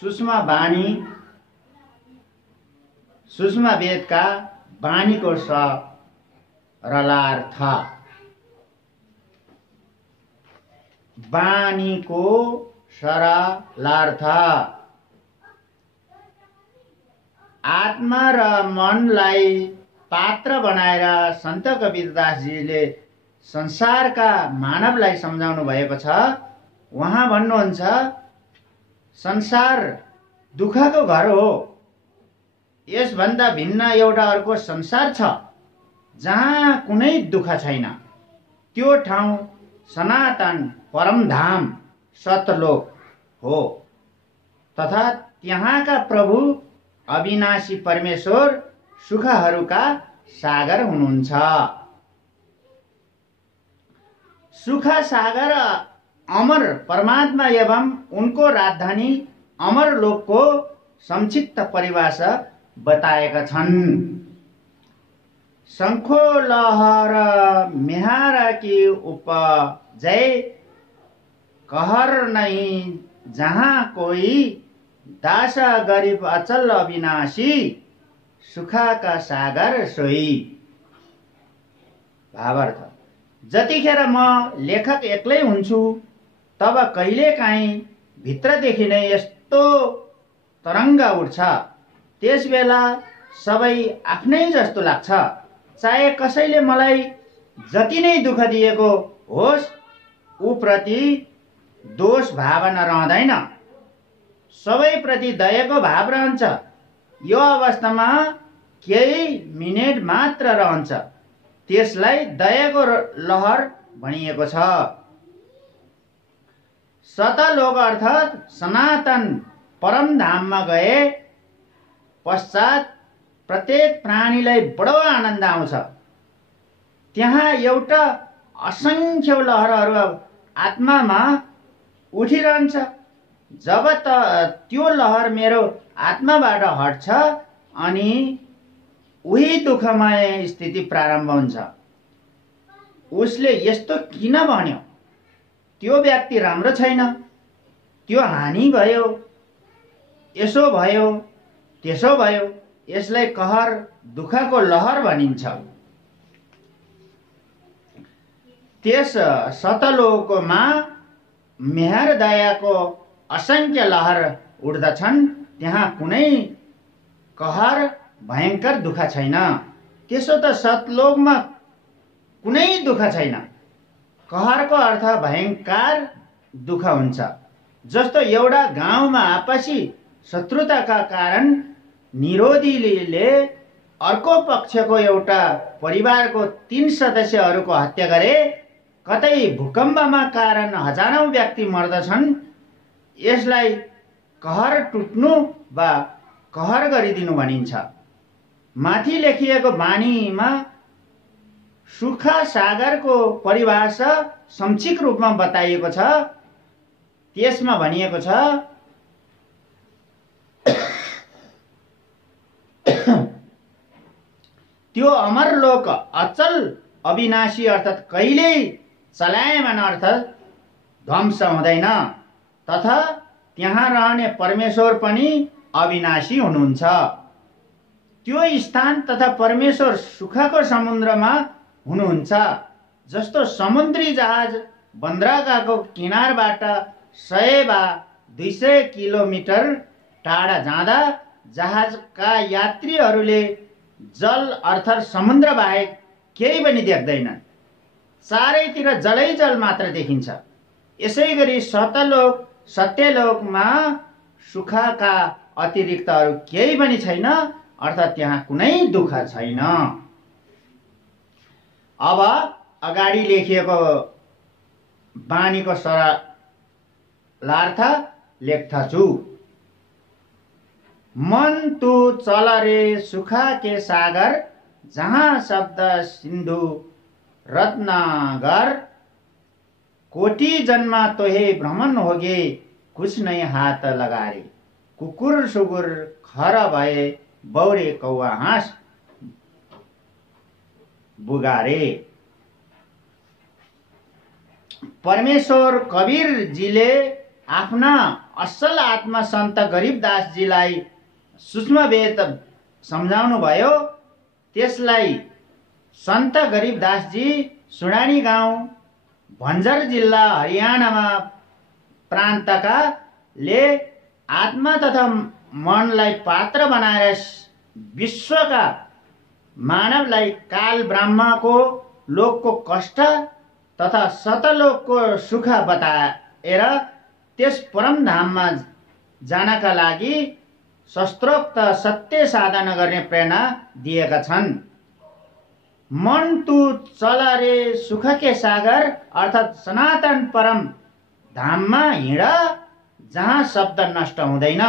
सुषमा वाणी सुषमा वेदका वाणीको सरलार्थ। वाणीको सरलार्थ आत्मा र मनलाई पात्र बनाएर सन्त कबीरदासजीले संसारका मानवलाई सम्झाउनु भएको छ। उहाँ भन्नुहुन्छ संसार दुःखको घर हो। यसभन्दा भिन्न एउटा अर्को संसार छ जहाँ कुनै दुःख छैन। त्यो ठाउँ सनातन परमधाम सतलोक हो तथा त्यहाँका प्रभु अविनाशी परमेश्वर सुखहरूका सागर हुनुहुन्छ। सुख सागर अमर परमात्मा एवं उनको राजधानी अमरलोकको संक्षिप्त परिभाषा बताएका छन्। शंखो लहर मेहार की उपजय कहर नहीं, जहाँ कोई दास गरीब अचल अविनाशी सुखा का सागर सोई। भावार्थ जतिखेर म लेखक एक्लै हुन्छु तब कहिलेकाहीँ भित्रदेखि नै यस्तो तरङ्ग उठ्छ। त्यसबेला सबै आफ्नै जस्तो लाग्छ। चाहे कसैले मलाई जति नै दुःख दिएको होस् उप्रति दोष भावना रहँदैन, सबैप्रति दयाको भाव रहन्छ। यो अवस्थामा केही मिनेट मात्र रहन्छ, त्यसलाई दयाको लहर भनिएको छ। सतलोक अर्थात् सनातन परमधाममा गए पश्चात प्रत्येक प्राणीलाई बडो आनन्द आउँछ। त्यहाँ एउटा असंख्य लहरहरू आत्मामा उठिरहन्छ। जब त्यो लहर मेरो आत्माबाट हट्छ अनि उही दुःखमय स्थिति प्रारम्भ हुन्छ। उसले यस्तो किन भन्यो, त्यो व्यक्ति राम्रो छैन, त्यो हानि भयो, यसो भयो त्यसो भयो, यसलाई कहर दुःखको लहर भनिन्छ। त्यस सतलोकमा मेहर दयाको असंख्य लहर उड्दछन्। त्यहाँ कुनै कहर भयंकर दुःख छैन। त्यसो त सतलोकमा कुनै दुःख छैन। कहरको अर्थ भयंकर दुःख हुन्छ। जस्तो एउटा गाउँमा आपसी शत्रुताका कारण निरोधीले अर्को पक्षको एउटा परिवारको 3 सदस्यहरूको हत्या गरे, कतै भूकम्पमा कारण हजारौं व्यक्ति मर्दछन्। यसलाई कहर टुट्नु वा कहर गरिदिनु भनिन्छ। माथि लेखिएको वाणीमा सुख सागरको परिभाषा संक्षिप्त रूपमा बताइएको छ। त्यसमा भनिएको छ त्यो अमरलोक अचल अविनाशी अर्थात् कहिल्यै चलायमान अर्थात् ध्वंस हुँदैन तथा त्यहाँ रहने परमेश्वर पनि अविनाशी हुनुहुन्छ। त्यो स्थान तथा परमेश्वर सुखको समुद्रमा हुनुहुन्छ। जस्तो समुद्री जहाज बन्दरगाहको किनारबाट 100 वा 200 किलोमिटर टाढा जाँदा जहाजका यात्रीहरूले जल अर्थात् समुद्र बाहेक केही पनि देख्दैनन्। चारैतिर जलै जल मात्र देखिन्छ। यसैगरी सतलोक सत्यलोकमा सुखका अतिरिक्त अरू केही पनि छैन, अर्थात् त्यहाँ कुनै दुःख छैन। अब अगाडि लेखिएको वाणीको सरलार्थ लेख्दछु। मन तू चल रे सुखा के सागर, जहाँ शब्द सिंधु रत्नागर, कोटि जन्मा तोहे भ्रमण होगे, कुछ नहीं हाथ लगारे, कुकुर सुगुर खर भए, बौरे कौवा हाँस बुगारे। परमेश्वर कबीर जीले आफ्ना असल आत्मा सन्त गरीबदासजीलाई सूक्ष्मवेद सम्झाउनु भयो। त्यसलाई सन्त गरीबदासजी सुडानी गाउँ भन्जर जिल्ला हरियाणामा प्रान्तका ले आत्मा तथा मनलाई पात्र बनाएर विश्वका मानवलाई काल ब्रह्मको लोकको कष्ट तथा सतलोकको सुख बताएर त्यस परम धाममा जानका लागि शास्त्रोक्त सत्य साधना गर्ने प्रेरणा दिएका छन्। मन तू चल रे सुख के सागर अर्थात् सनातन परम धाममा हिँड जहाँ शब्द नष्ट हुँदैन।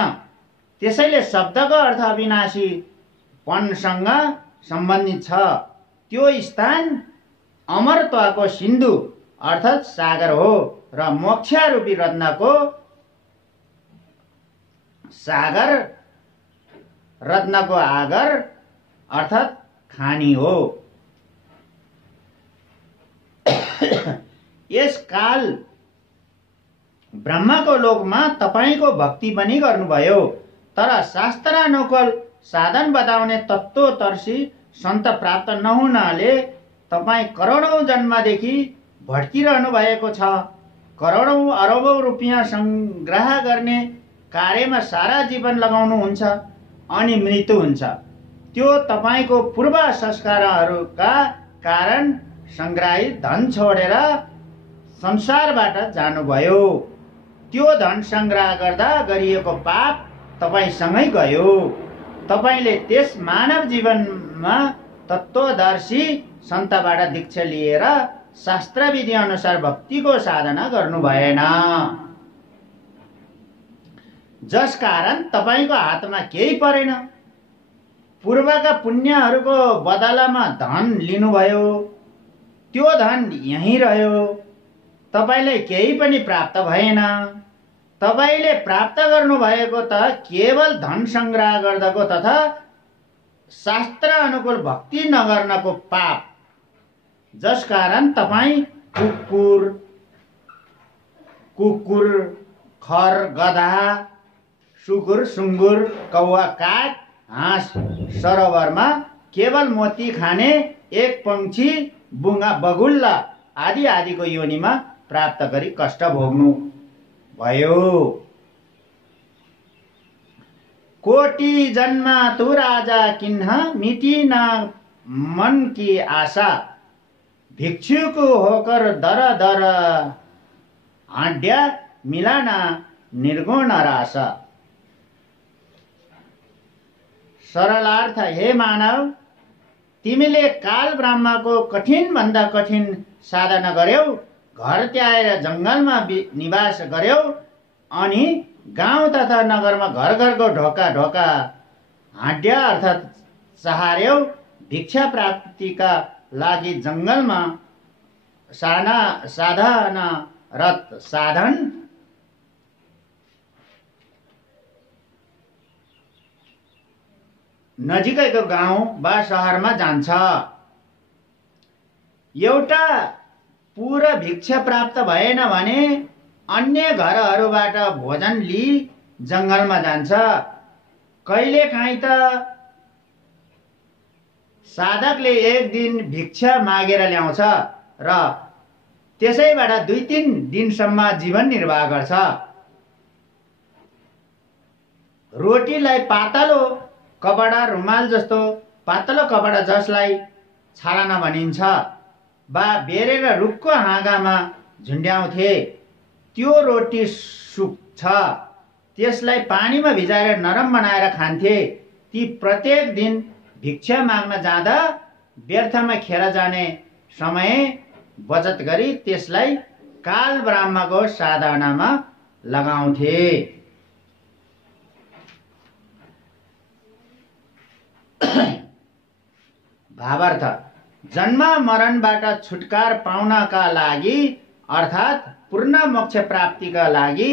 त्यसैले शब्दको अर्थ अविनाशीपनसँग सम्बन्धित छ। त्यो स्थान अमरत्वको सिन्धु अर्थात् सागर हो र मोक्षरूपी रत्नको सागर रत्नको आगर अर्थात् खानी हो। यस काल ब्रह्मको लोकमा तपाईको भक्ति पनि गर्नुभयो, तर शास्त्रानुकूल साधन बताउने तत्त्वदर्शी सन्त प्राप्त नहुनाले तपाई करोडौं जन्मदेखि भट्किरहनु भएको छ। करोडौं अरबौं रुपियाँ संग्रह गर्ने कार्यमा सारा जीवन लगाउनुहुन्छ अनि मृत्यु हुन्छ। त्यो तपाईको पूर्व संस्कारहरूका कारण संग्रहित धन छोडेर संसारबाट जानुभयो। त्यो धन संग्रह गर्दा गरिएको पाप तपाईसँगै गयो। तपाईले त्यस मानव जीवनमा तत्त्वदर्शी सन्तबाट दीक्षा लिएर शास्त्र विधि अनुसार भक्तिको साधना गर्नु भएन, जसकारण तपाईको हातमा केही परेन। पूर्वका पुण्यहरूको बदलामा धन लिनुभयो, त्यो धन यहीँ रह्यो, तपाईलाई केही पनि प्राप्त भएन। तपाईले प्राप्त गर्नुभएको त केवल धन संग्रह गर्दाको तथा शास्त्र अनुकूल भक्ति नगर्नको पाप, जसकारण तपाई कुकुर, खर, गधा, सुकुर, सुँगुर, कौवा, काग, हाँस सरोवरमा केवल मोती खाने एक पंक्षी, बुङ्गा, बगुल्ला आदि आदिको योनिमा प्राप्त गरी कष्ट भोग्नु भयो। कोटि जन्म तू राजा किन्ह मिटिन मन की आशा, भिक्षुको होकर दर दर हाँड्या मिलाना निर्गुण रास। सरलार्थ, हे मानव, तिमीले काल ब्रह्मको कठिन भन्दा कठिन साधना गर्यौ, घर त्याएर जंगलमा निवास गर्यौ अनि गाउँ तथा नगरमा घर घरको ढोका ढोका हाँड्या अर्थात् सहार्यौ। भिक्षा प्राप्तिका लागि जंगलमा साधनरत साधन नजिकैको गाउँ वा शहरमा जान्छ। एउटा पूरा भिक्षा प्राप्त भएन भने अन्य घरहरूबाट भोजन लिई जंगलमा जान्छ। कहिलेकाहीँ त साधकले एक दिन भिक्षा मागेर ल्याउँछ र त्यसैबाट 2-3 दिनसम्म जीवन निर्वाह गर्छ। रोटीलाई पातलो कपडा रुमाल जस्तो पातलो कपडा जसलाई छालाना भनिन्छ वा बेरेर रुखको हाँगामा झुन्ड्याउँथे, त्यो रोटी सुक्छ, त्यसलाई पानीमा भिजाएर नरम बनाएर खान्थे। ती प्रत्येक दिन भिक्षा माग्न जाँदा व्यर्थमा खेर जाने समय बचत गरी त्यसलाई काल ब्रह्मको साधनामा लगाउँथे। भावार्थ, जन्म मरणबाट छुटकारा पाउनका लागि अर्थात् पूर्ण मोक्ष प्राप्तिका लागि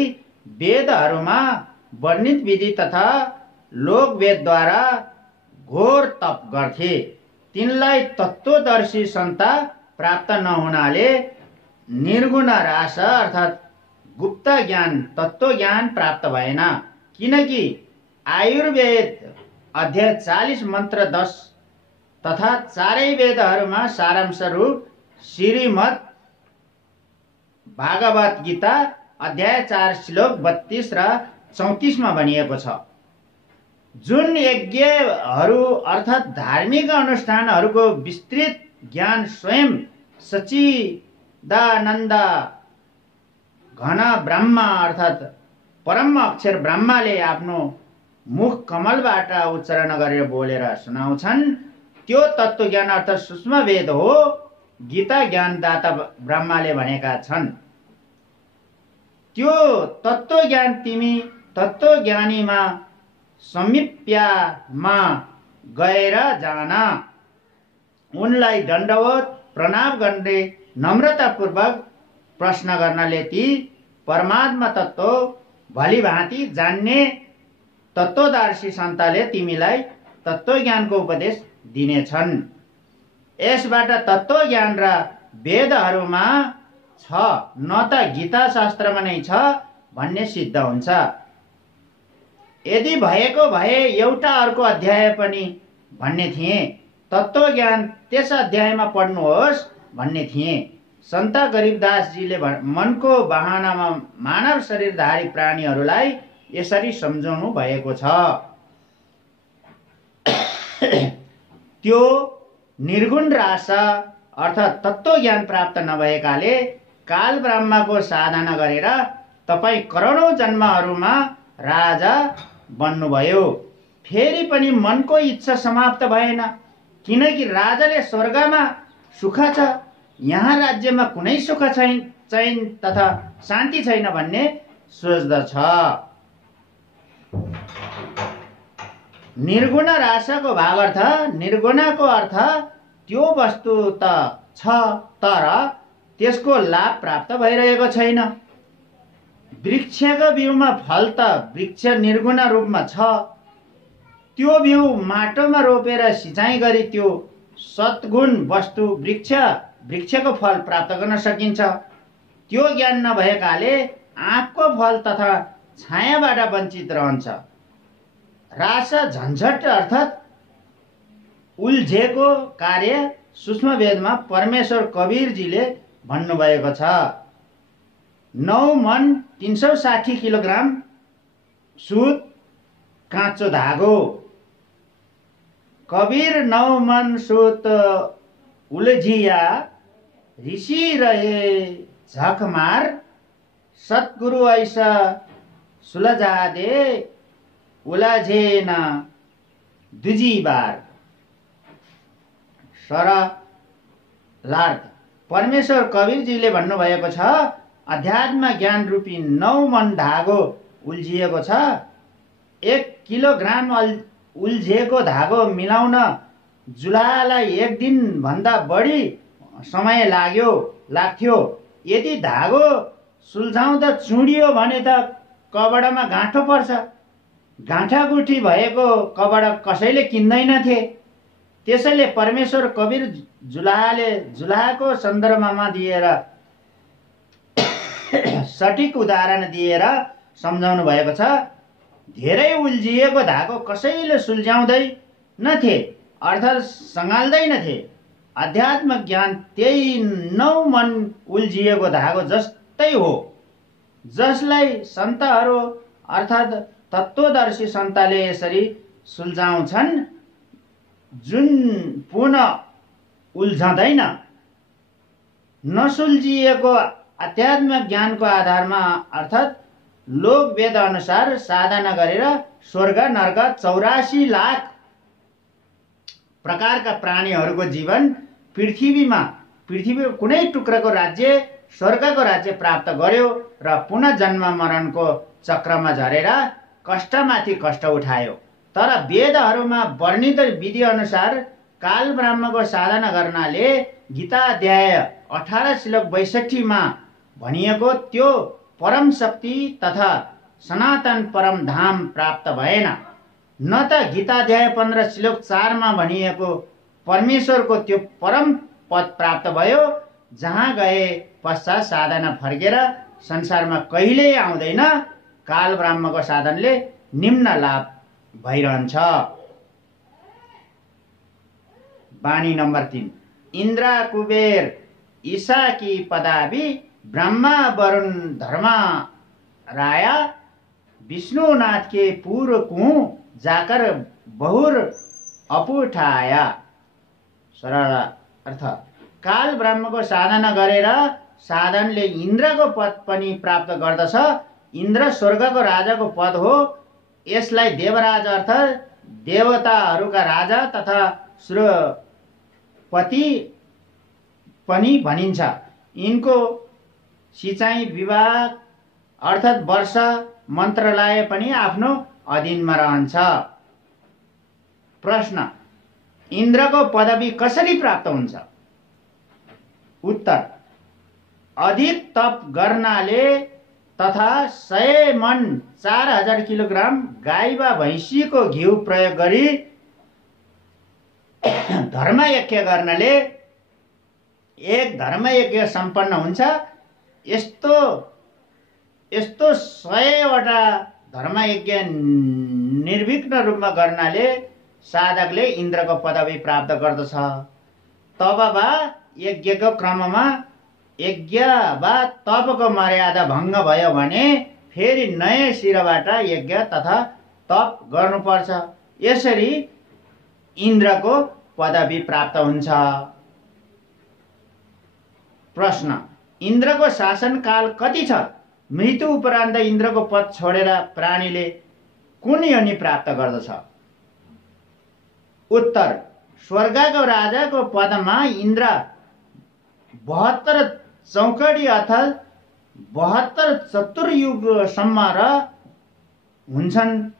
वेदहरूमा वर्णित विधि तथा लोकवेदद्वारा घोर तप गर्थे। तिनलाई तत्त्वदर्शी सन्त प्राप्त नहुनाले निर्गुण रास अर्थात् गुप्त ज्ञान तत्त्व ज्ञान प्राप्त भएन, किनकि आयुर्वेद अध्याय 40 मन्त्र 10 तथा चारै वेदहरूमा सारांश रूप श्रीमद् भागवत गीता अध्याय 4 श्लोक 32 र 34 मा भनिएको छ। जुन यज्ञहरू अर्थात् धार्मिक अनुष्ठानहरूको विस्तृत ज्ञान स्वयं सच्चिदानन्द घन ब्रह्मा अर्थात् परम अक्षर ब्रह्माले आफ्नो मुख कमलबाट उच्चारण गरेर बोलेर सुनाउँछन्, त्यो तत्त्व ज्ञान अर्थात् सूक्ष्म वेद हो, गीता ज्ञानदाता ब्रह्माले भनेका छन्। त्यो तत्त्व ज्ञान तिमी तत्त्वज्ञानीमा समीप्यामा गएर जान, उनलाई दण्डवत प्रणाम गर्ने नम्रतापूर्वक प्रश्न गर्नाले ती परमात्मा तत्त्व भलीभाँति जान्ने तत्त्वदर्शी सन्ताले तिमीलाई तत्त्वज्ञानको उपदेश दिनेछन्। यसबाट तत्त्वज्ञान र वेदहरूमा छ न त गीता शास्त्रमा नै छ भन्ने सिद्ध हुन्छ। यदि भएको भए एउटा अर्को अध्याय पनि भन्ने थिए, तत्त्वज्ञान त्यस अध्यायमा पढ्नुहोस् भन्ने थिए। सन्त गरीबदासजीले मनको बहानामा मानव शरीरधारी प्राणीहरूलाई यसरी सम्झाउनु भएको छ। त्यो निर्गुण रास अर्थात् तत्त्वज्ञान प्राप्त नभएकाले काल ब्रह्माको साधना गरेर तपाईँ करोडौँ जन्महरूमा राजा बन्नुभयो। फेरि पनि मनको इच्छा समाप्त भएन, किनकि राजाले स्वर्गमा सुख छ, यहाँ राज्यमा कुनै सुख छैन तथा शान्ति छैन भन्ने सोच्दछ। निर्गुण रासको भावार्थ, निर्गुणको अर्थ त्यो वस्तु त छ तर त्यसको लाभ प्राप्त भइरहेको छैन। वृक्षको बिउमा फल त वृक्ष निर्गुण रूपमा छ, त्यो बिउ माटोमा रोपेर सिँचाइ गरी त्यो सद्गुण वस्तु वृक्षको फल प्राप्त गर्न सकिन्छ। त्यो ज्ञान नभएकाले आँपको फल तथा छायाबाट वञ्चित रहन्छ। रास झन्झट अर्थात् उल्झेको कार्य सूक्ष्म वेदमा परमेश्वर कबीरजीले भन्नुभएको छ। 9 मन 360 किलोग्राम सुत काँचो धागो। कबीर 9 मन सुत उलझिया, ऋषि रहे झकमार, सतगुरु ऐसा सुलझा दे, उलझेन दुजी बार। सरलार्थ, परमेश्वर कबीरजीले भन्नुभएको छ, अध्यात्म ज्ञान रूपी 9 मन धागो उल्झिएको छ। 1 किलोग्राम उल्झिएको धागो मिलाउन जुलालाई 1 दिन भन्दा बढी समय लाग्थ्यो। यदि धागो सुल्झाउँदा चुडियो भने त कपडामा गाँठो पर्छ। गाँठागुठी भएको कपडा कसैले किन्दैनथे। त्यसैले परमेश्वर कबीर जुलाहाको सन्दर्भमा दिएर सठिक उदाहरण दिएर सम्झाउनु भएको छ। धेरै उल्झिएको धागो कसैले सुल्झाउँदैनथे अर्थात् सँगाल्दैनथे। अध्यात्म ज्ञान त्यही 9 मन उल्झिएको धागो जस्तै हो, जसलाई सन्तहरू अर्थात् तत्त्वदर्शी सन्तले यसरी सुल्झाउँछन्, जुन पुनः उल्झँदैन। नसुल्झिएको अध्यात्म ज्ञानको आधारमा अर्थात् लोक वेद अनुसार साधना गरेर स्वर्ग नर्क 84 लाख प्रकारका प्राणीहरूको जीवन पृथ्वीको कुनै टुक्राको राज्य स्वर्गको राज्य प्राप्त गर्यो र पुनः जन्म मरणको चक्रमा झरेर कष्टमाथि कष्ट उठायो। तर वेदहरूमा वर्णित विधि अनुसार काल ब्रह्मको साधना गर्नाले गीता अध्याय 18 श्लोक 62 मा भनिएको त्यो परम शक्ति तथा सनातन परम धाम प्राप्त भएन, न त गीता अध्याय 15 श्लोक 4 मा भनिएको परमेश्वरको त्यो परम पद प्राप्त भयो, जहाँ गए पश्चात साधना फर्केर संसारमा कहिल्यै आउँदैन। काल ब्रह्मको साधनले निम्न लाभ भइरहन्छ। वाणी नम्बर 3। इन्द्र कुबेर ईशा की पदावि ब्रह्मा वरुण धर्म राया विष्णुनाथ के पूर्व कुँ जाकर बहुर अपुठाया। सरल अर्थ, काल ब्रह्मको साधना गरेर साधनले इन्द्रको पद पनि प्राप्त गर्दछ। इन्द्र स्वर्गको राजाको पद हो। यसलाई देवराज अर्थात् देवताहरूका राजा तथा सूर्यपति पनि भनिन्छ। यिनको सिँचाइ विभाग अर्थात् वर्ष मन्त्रालय पनि आफ्नो अधीनमा रहन्छ। प्रश्न, इन्द्रको पदवी कसरी प्राप्त हुन्छ? उत्तर, अधिक तप गर्नाले तथा 100 मन 4000 किलोग्राम गाई वा भैँसीको घिउ प्रयोग गरी धर्मयज्ञ गर्नाले एक धर्मयज्ञ सम्पन्न हुन्छ। यस्तो 100वटा धर्मयज्ञ निर्विघ्न रूपमा गर्नाले साधकले इन्द्रको पदवी प्राप्त गर्दछ। तब वा यज्ञको क्रममा यज्ञ वा तपको मर्यादा भङ्ग भयो भने फेरि नयाँ सिरबाट यज्ञ तथा तप गर्नुपर्छ। यसरी इन्द्रको पदवी प्राप्त हुन्छ। प्रश्न, इन्द्रको शासनकाल कति छ? मृत्यु उपरान्त इन्द्रको पद छोडेर प्राणीले कुन योनि प्राप्त गर्दछ? उत्तर, स्वर्गको राजाको पदमा इन्द्र 72 चौकडी अर्थात् 72 चतुर्युगसम्म हुन्छन्।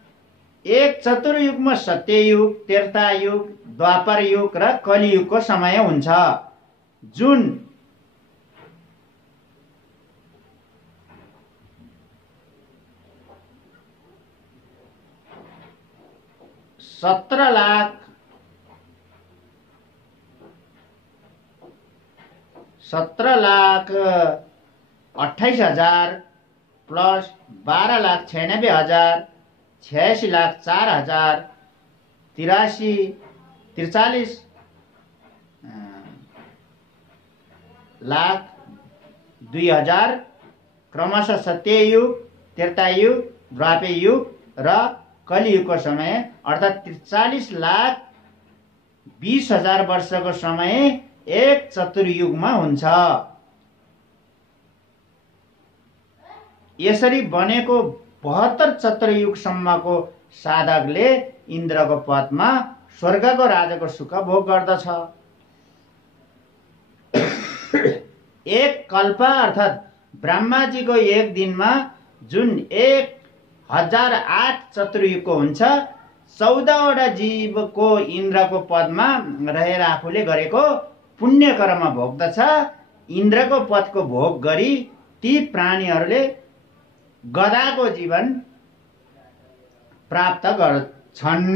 एक चतुर्युगमा सत्ययुग, त्रेतायुग, द्वापर युग र कलियुगको समय हुन्छ, जुन 17,28,000 प्लस 12,96,000 86,04,000 43 लाख 2,000 क्रमशः सत्ययुग, त्रेतायुग, द्वापर युग र कलियुगको समय अर्थात् 43,20,000 वर्षको समय एक चतुर्युगमा हुन्छ। यसरी बनेको 72 चतुर्युगसम्मको साधकले इन्द्रको पदमा स्वर्गको राजाको सुख भोग गर्दछ। एक कल्प अर्थात् ब्रह्माजीको एक दिनमा जुन 1008 चतुर्युगको हुन्छ, 14वटा जीवको इन्द्रको पदमा रहेर आफूले गरेको पुण्य कर्म भोग्दछ। इन्द्रको पदको भोग गरी ती प्राणीहरूले गधाको जीवन प्राप्त गर्छन्।